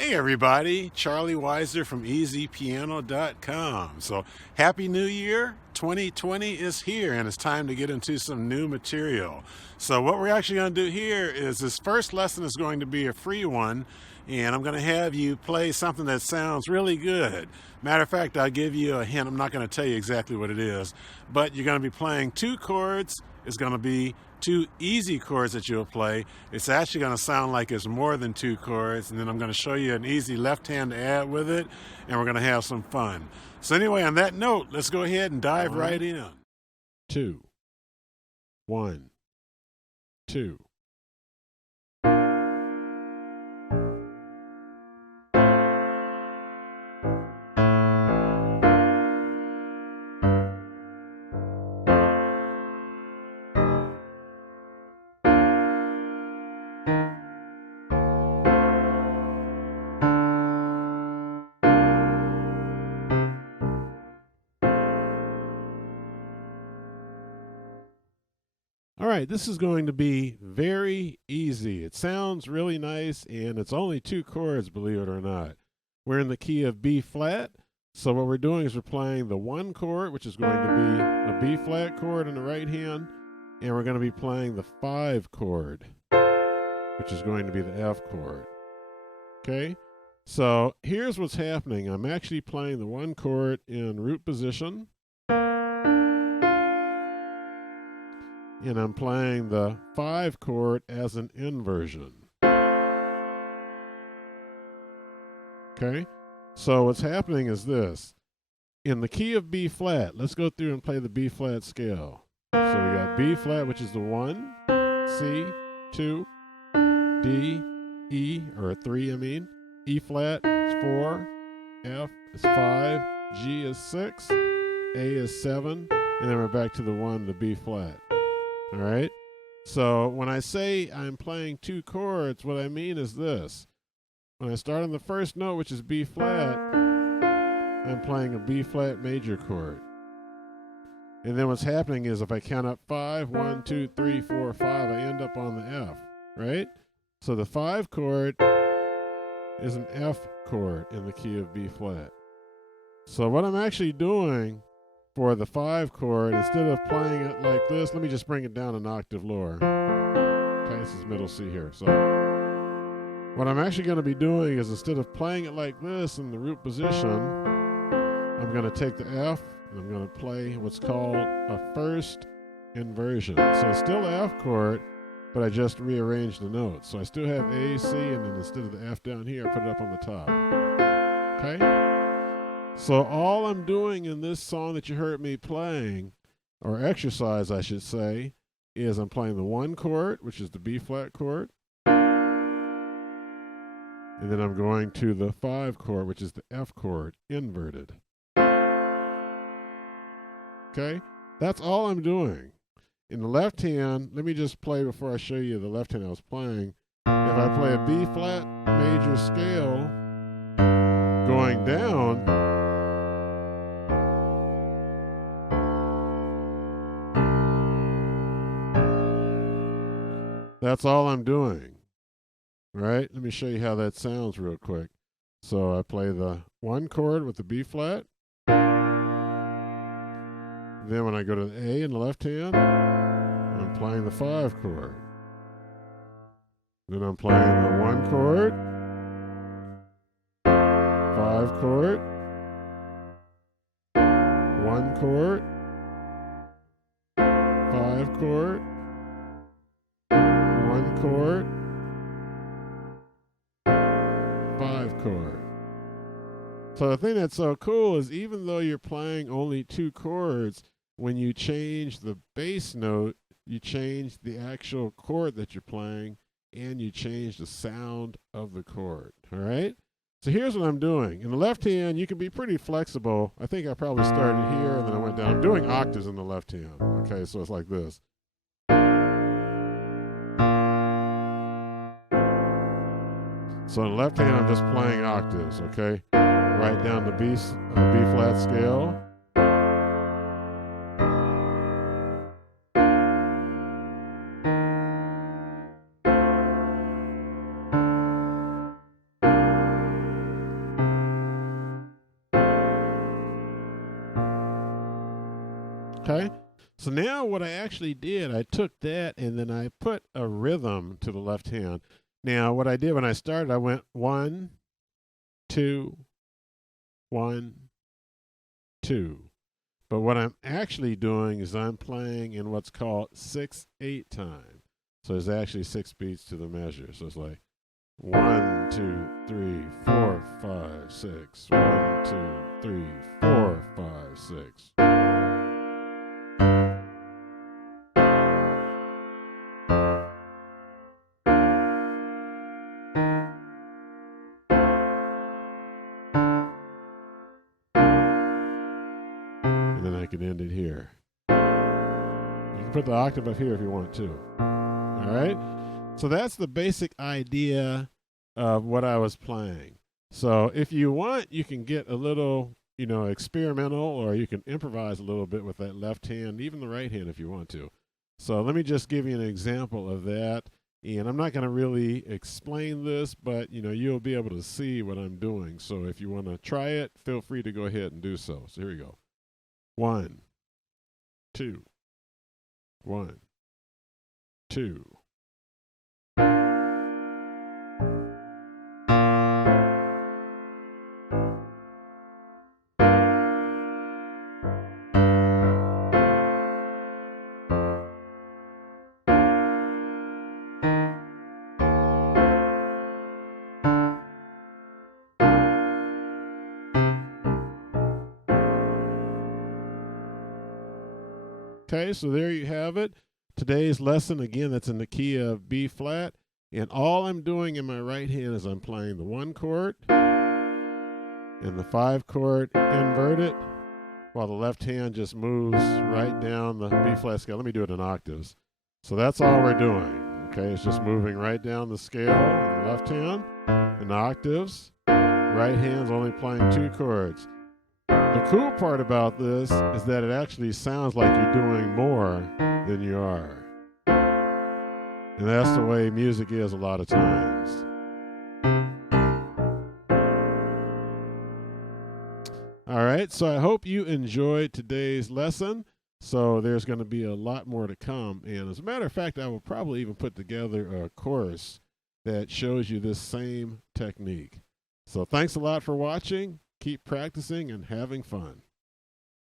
Hey everybody, Charlie Weiser from EasyPiano.com. So Happy New Year, 2020 is here and it's time to get into some new material. So what we're actually going to do here is this first lesson is going to be a free one, and I'm going to have you play something that sounds really good. Matter of fact, I'll give you a hint. I'm not going to tell you exactly what it is, but you're going to be playing two chords. It's going to be two easy chords that you'll play. It's actually going to sound like it's more than two chords, and then I'm going to show you an easy left hand to add with it, and we're going to have some fun. So anyway, on that note, let's go ahead and dive right in. 2, 1, 2. All right, this is going to be very easy. It sounds really nice, and it's only two chords, believe it or not. We're in the key of B flat, so what we're doing is we're playing the 1 chord, which is going to be a B flat chord in the right hand, and we're going to be playing the 5 chord, which is going to be the F chord. Okay, so here's what's happening. I'm actually playing the 1 chord in root position, and I'm playing the 5 chord as an inversion. Okay, so what's happening is this. In the key of B flat, let's go through and play the B flat scale. So we got B flat, which is the 1, C, 2, D, E, or 3 I mean, E flat is 4, F is 5, G is 6, A is 7, and then we're back to the 1, the B flat. All right, so when I say I'm playing two chords, what I mean is this. When I start on the first note, which is B flat, I'm playing a B flat major chord. And then what's happening is if I count up 5, 1, 2, 3, 4, 5, I end up on the F, right? So the 5 chord is an F chord in the key of B flat. So what I'm actually doing for the 5 chord, instead of playing it like this, let me just bring it down an octave lower. Okay, this is middle C here. So what I'm actually going to be doing is instead of playing it like this in the root position, I'm going to take the F and I'm going to play what's called a first inversion. So it's still the F chord, but I just rearranged the notes. So I still have A, C, and then instead of the F down here, I put it up on the top. Okay? So all I'm doing in this song that you heard me playing, or exercise I should say, is I'm playing the 1 chord, which is the B flat chord, and then I'm going to the 5 chord, which is the F chord, inverted. Okay? That's all I'm doing. In the left hand, let me just play before I show you the left hand I was playing. If I play a B flat major scale going down, that's all I'm doing. All right, let me show you how that sounds real quick. So I play the 1 chord with the B flat. Then when I go to the A in the left hand, I'm playing the 5 chord. Then I'm playing the 1 chord, 5 chord, 1 chord, 5 chord, 1 chord, 5 chord. So the thing that's so cool is even though you're playing only 2 chords, when you change the bass note, you change the actual chord that you're playing, and you change the sound of the chord. All right? So here's what I'm doing. In the left hand, you can be pretty flexible. I think I probably started here, and then I went down. I'm doing octaves in the left hand. Okay, so it's like this. So in the left hand, I'm just playing octaves, okay? Right down the B flat scale. Okay? So now what I actually did, I took that and then I put a rhythm to the left hand. Now what I did when I started, I went 1, 2, 1, 2. But what I'm actually doing is I'm playing in what's called 6/8 time. So there's actually 6 beats to the measure. So it's like 1, 2, 3, 4, 5, 6. 1, 2, 3, 4, 5, 6. And then I can end it here. You can put the octave up here if you want to. All right? So that's the basic idea of what I was playing. So if you want, you can get a little, experimental, or you can improvise a little bit with that left hand, even the right hand if you want to. So let me just give you an example of that. And I'm not going to really explain this, but you'll be able to see what I'm doing. So if you want to try it, feel free to go ahead and do so. So here we go. 1, 2, 1, 2. Okay, so there you have it. Today's lesson, again, that's in the key of B flat. And all I'm doing in my right hand is I'm playing the 1 chord and the 5 chord inverted, while the left hand just moves right down the B flat scale. Let me do it in octaves. So that's all we're doing. Okay, it's just moving right down the scale in the left hand in octaves. Right hand's only playing 2 chords. The cool part about this is that it actually sounds like you're doing more than you are. And that's the way music is a lot of times. All right, so I hope you enjoyed today's lesson. So there's going to be a lot more to come. And as a matter of fact, I will probably even put together a course that shows you this same technique. So thanks a lot for watching. Keep practicing and having fun.